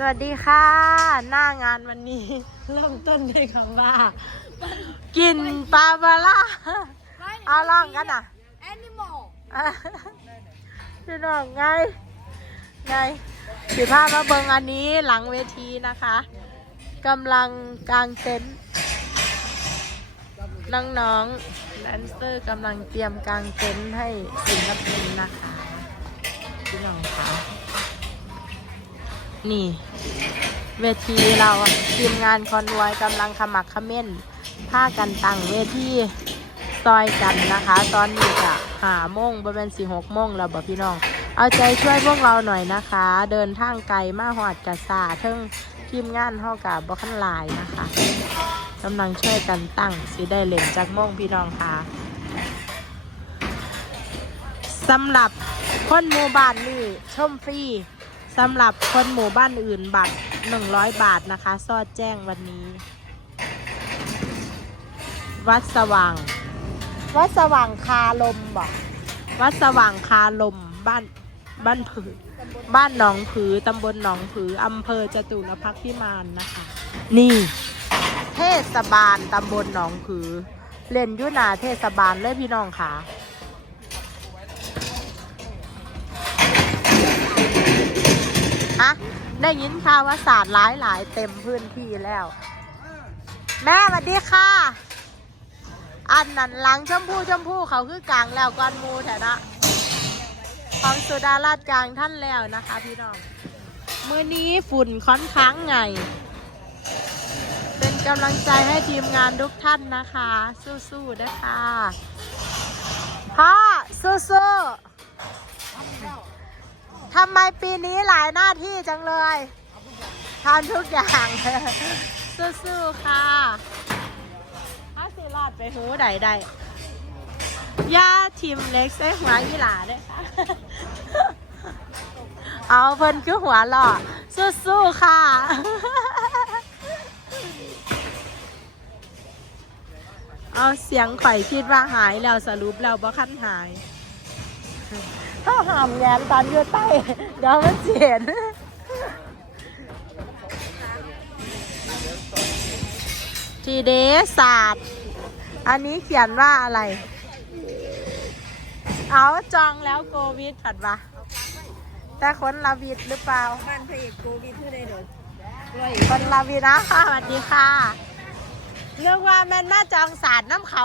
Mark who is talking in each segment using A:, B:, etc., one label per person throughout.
A: สวัสดีค่ะ หน้างานวันนี้ เริ่มต้นด้วยคำว่า กินปลาบาร่าเอาลองกันอะ
B: Animal
A: อะพี่น้องไง ไงสิพามาเบิงอันนี้หลังเวทีนะคะกำลังกางเต็นท์น้องๆแดนเซอร์กำลังเตรียมกางเต็นท์ให้ศิลปินนะคะพี่น้องคะ นี่ เวทีเราทีมงานคอนวอยกำลังขมักเขม้นผ้ากันตั้งเวทีซอยกันนะคะ ตอนนี้จะหาโมงประมาณสี่หกโมงแล้วบอกพี่น้อง เอาใจช่วยพวกเราหน่อยนะคะ เดินทางไกลมาหอดกระสาเทิงทีมงานเท่ากับบอขันลายนะคะกำลังช่วยกันตั้งสิได้เล่นจากโมงพี่น้องค่ะสำหรับคนหมู่บ้านนี่ชมฟรี สำหรับคนหมู่บ้านอื่นบัตร 100 บาทนะคะ ซอดแจ้งวันนี้ วัดสว่าง วัดสว่างคาลมบอกวัดสว่างคาลมบ้านบ้านผือบ้านหนองผือตำบลหนองผืออำเภอจตุรพักษ์พิมานนะคะ นี่ เทศบาลตำบลหนองผือ เล่นอยุนาเทศบาลเลยพี่น้องค่ะ ได้ยินข่าวว่าศาสตร์หลายหลายๆเต็มพื้นที่แล้ว แม่สวัสดีค่ะ อันนั้นหลังชมพูชมพูเขาคือกลางแล้วก้อนมูแถนะของสุดาราชกลางท่านแล้วนะคะพี่น้องมือนี้ฝุ่นค่อนข้างไง เป็นกำลังใจให้ทีมงานทุกท่านนะคะ สู้ๆนะคะพ่อสู้ๆ ทำไมปีนี้หลายหน้าที่จังเลยทำทุกอย่างสู้ๆค่ะถ้าสิรอดไปหูใดใดย่าทีมเล็กใส่หัวยี่หลาด้วยค่ะ เอาเพิ่นคือหัวหล่อสู้ๆค่ะเอาเสียงข่อยคิดว่าหายแล้วสรุปแล้วบ่คันหาย ถ้าหามแยนตอนอยู่ใต้เดี๋ยวมันเสียนทีเดศาสตร์ อันนี้เขียนว่าอะไร เอาจองแล้วโควิดผัดวะแต่คนลาวิดหรือเปล่า
B: บ้านพระเอกโควิดที่ได้เด้อร้อ
A: คนลาวิดนะค่ะสวัสดีค่ะเรื่องว่าแม่นมาจองศาสตร์น้ำเขา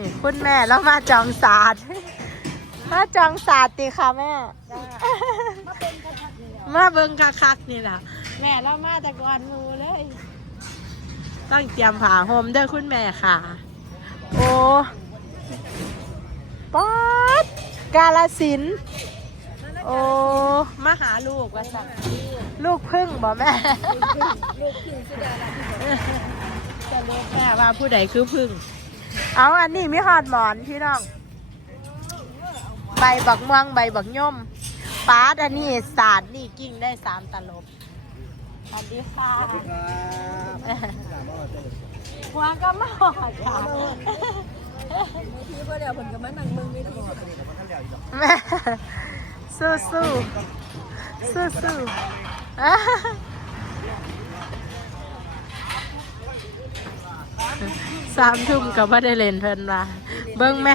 A: นี่คุณแม่แล้วมาจองศาสตร์ มาจองศาสตร์ตีค่ะแม่ มาเบิ่งคักๆนี่แหละแม่เรามาจากวันมูเลย ต้องเตรียมผ้าห่มเด้อคุณแม่ค่ะ โอ้ป๊อดกาลสินธุ์โอ้มาหาลูกว่าสั่งลูกพึ่งบ่แม่
B: ลูกคือสุดาราที่บอก
A: จะเรียกแม่ว่าผู้ใดคือพึ่ง เอาอันนี้มีหอดหมอนพี่น้อง ใบบักม่วงใบบักย่อมปาดอันนี้ศาสตร์นี่กิ่งได้สามตลบสวัสดีค่ะหัวก็มาหอดค่ะ
B: ไม่ทีก็เดี๋ยวผมก็มานั่งมึงไม่ที
A: แม่สู้สู้สู้สู้ สามทุ่มก็ไม่ได้เล่นเพิ่นว่าเบิ้งแม่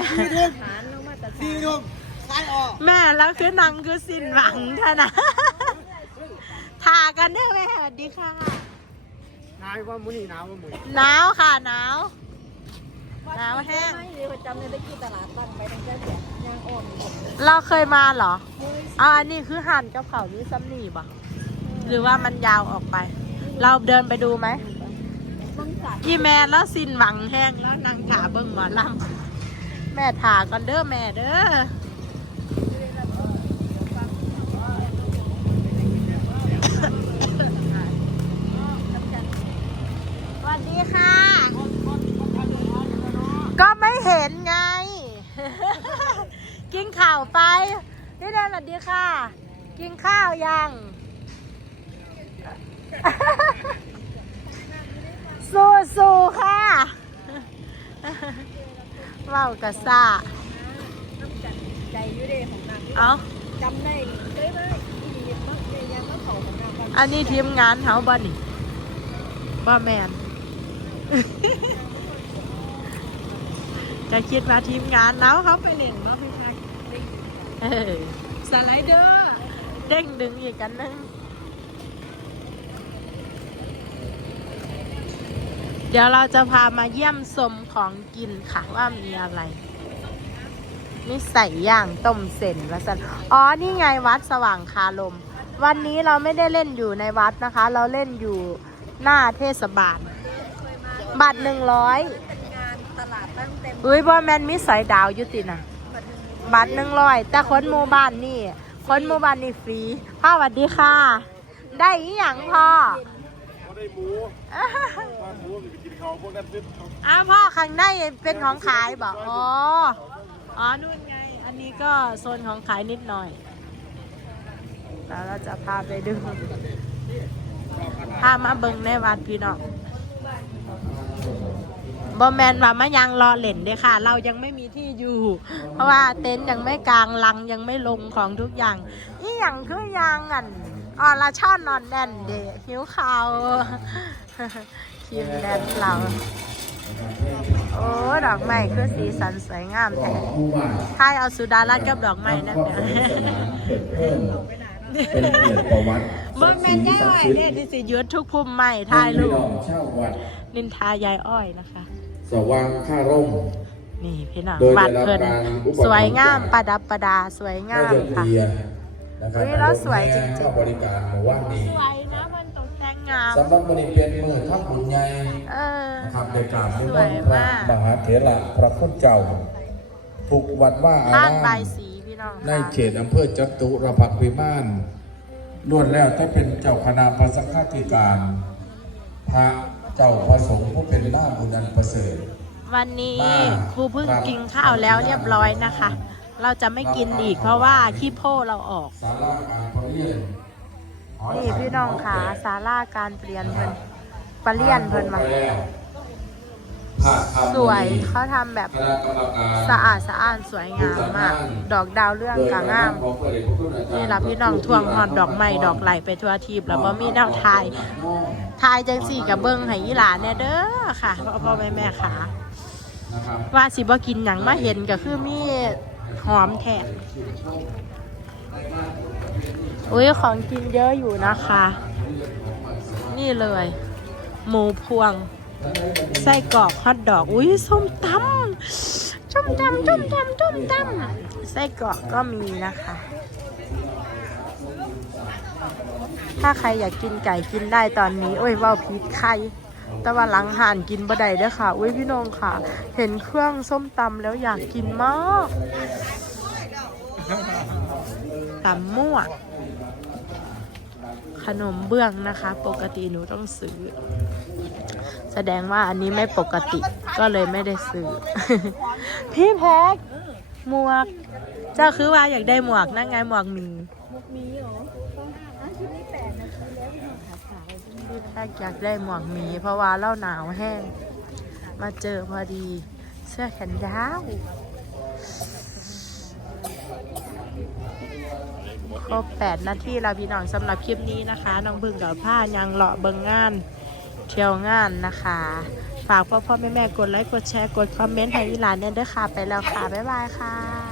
B: ฐานลงมาแต่
C: สี่ทุ่มซ้ายออก
A: แม่แล้วคือนังคือสิ้นหวังเท่านะทากันเด้อแม่สวัสดีค่ะ
C: หนาวว่ามุนี่หนาวว่ามุน
A: หนาวค่ะหนาว หนาวแห้ง
B: ไม่เลยประจำในตะกี้ตลาดตั้งไปตั้งแต่เสียยางอ่อนหมด
A: เราเคยมาเหรออ่าอันนี้คือหั่นกับเขาวนี่ซ้ำนี่ปะหรือว่ามันยาวออกไป เราเดินไปดูไหม
B: มึงสัตว์
A: อีแม่แล้วสิ้นหวังแห้งแล้วนางถาเบิ่งหมอลำแม่ถาก่อนเด้อแม่เด้อสวัสดีค่ะ ก็ไม่เห็นไง กินข่าวไปนี่เดินสวัสดีค่ะ กินข้าวยัง สู้สู้ๆค่ะเว้ากะซ่า
B: น้ำจัดใจอยู่เด้ของนางนี่
A: เอา
B: จำได้เคยมาอีหลีมักเลยยังมาเขาของนางก่
A: อันนี้ทีมงานเฮาบ่นี่บ่แมนจะคิดว่าทีมงานเนาเขาไปเล่นเนาะพี่ชายเออสไลเดอร์ เด้งดึงอีกกันนึง เดี๋ยวเราจะพามาเยี่ยมชมของกินค่ะว่ามีอะไรนี่ใส่ย่างต้มเส้นวะสันอ๋อ นี่ไงวัดสว่างคาลมวันนี้เราไม่ได้เล่นอยู่ในวัดนะคะ เราเล่นอยู่หน้าเทศบาล บัตรหนึ่งร้อย
B: เป็นงานตลาดตั้งเต็ม
A: อุ้ยบอแมนมีสอยดาวอยุตินะบัตรหนึ่งร้อยแต่คนหมู่บ้านนี่ คนหมู่บ้านนี่ฟรีพ่อสวัสดีค่ะ ได้อีหยังพ่อ
C: เขาได้หมูว่าหมู พวกนั้นซึ่งเขา
A: อ้าวพ่อข้างในเป็นของขายบอกอ๋อ อ๋อนู่นไง อันนี้ก็โซนของขายนิดหน่อย แล้วเราจะพาไปดู พามาเบิงในวัดพี่น้องบอแมนว่ามายังรอเล่นเด้ค่ะ เรายังไม่มีที่อยู่ เพราะว่าเต็นท์ยังไม่กลางลังยังไม่ลงของทุกอย่างนี่อย่างคือยางอันอ่อละช่อนนอนแน่นเดหิวข้าว คิมแดนเราโอ้ดอกไม้คือสีสันสวยงามแท้ทายเอาสุดารัตน์กับดอกไม้นั่นเด้อ
D: เป็นเกียรติประวัติ
A: บ่แม่นยายอ้อยเนี่ยที่สิยุดทุกพุ่มไม้ทายรู
D: พี่น้
A: ป
D: องชาววัด
A: นินทายายอ้อยนะคะ
D: สว่างค่าร่ม
A: นี่พี่น้อง
D: โดย
A: บัตร
D: ได้รับ
A: เพิ่น
D: การอุปถัมภ์
A: สวยงามประดับประดาสวยงาม
D: ก็จะ
A: ค่ะ
D: เบียร์นะครับ
A: เฮ้ยแล้วสวยจริงๆ
D: เข้าบริการหมู่ว่านนี้
A: สวยนะมันตกแต่ งงาม
D: สำหรับวันนี้เป็นมือทับบุญใหญ่
A: เออ
D: นะครับในกราบนิ
A: ส
D: ม
A: วย
D: นต์พระ
A: มาก
D: มหาเถระพระพุทธเจ้าถูกวัดว่าอา
A: ท่าน
D: ราม
A: ใบายสีพี่น้อง
D: ใน
A: ค่ะ
D: เขตอำเภอจตุรพักษ์พิมานล้วนแล้วถ้าเป็นเจ้าคณะพระสังฆาธิการ พระเจ้าพระสงฆ์ผู้เป็นหน้าบุญอันประเสริฐ
A: วันนี้
D: มา
A: ครูเพิ่งกินข้าวแล้วเรียบร้อยนะคะ เราจะไม่กินอีกเพราะว่าขี้โพเราออก
D: ศาลาการประเรียน
A: นี่พี่น้องค่ะศาลาการเปลี่ยนเพิ่นปลาเลี่ยนเพิ่นมาสวยเขาทำแบบ
D: คณะกรรมการ
A: สะอาดสะอ้านสวยงามมาก ดอกดาวเรื่องกางามนี่ล่ะพี่น้องทวงหอดดอกไม้ดอกไหลไปทั่วทีบแล้วบ่มีแนวทายทายจังสี่กับเบิ้งให้ยีหลานแน่เด้อค่ะพ่อพ่อแม่แม่ค่ะ
D: นะครับ
A: ว่าสิบ่กินหยังมาเห็นก็คือมีหอมแท้ อุ้ยของกินเยอะอยู่นะคะ นี่เลย หมูพวง ไส้กรอกฮอทดอก อุ้ยส้มตำส้มตำส้มตำส้มตำไส้กรอกก็มีนะคะ ถ้าใครอยากกินไก่กินได้ตอนนี้ โอ้ยว่าผิดใครแต่ว่าหลังห่านกินบ่ได้ด้อค่ะ อุ้ยพี่น้องค่ะ เห็นเครื่องส้มตำแล้วอยากกินมากตำมั่ว ขนมเบื้องนะคะ ปกติหนูต้องซื้อ แสดงว่าอันนี้ไม่ปกติก็เลยไม่ได้ซื้อ พี่แพ็กหมวก เจ้าคือว่าอยากได้หมวกนั่นไงหมวกหมี
B: มีเหรอองอะชุดนี้แปดนาทีแล้วพี่
A: แพ็กอยากได้หมวกหมี เพราะว่าเล่าหนาวแห้ง มาเจอพอดี เสื้อแขนยาว ครบ 8 นาทีแล้วพี่น้องสำหรับคลิปนี้นะคะ น้องบึงกับผ้ายังเลาะเบิงงาน เที่ยวงานนะคะ ฝากพ่อพ่อแม่แม่กดไลค์กดแชร์กดคอมเมนต์ให้อีหลานเนี่ยด้วยค่ะ ไปแล้วค่ะ บ๊ายบายค่ะ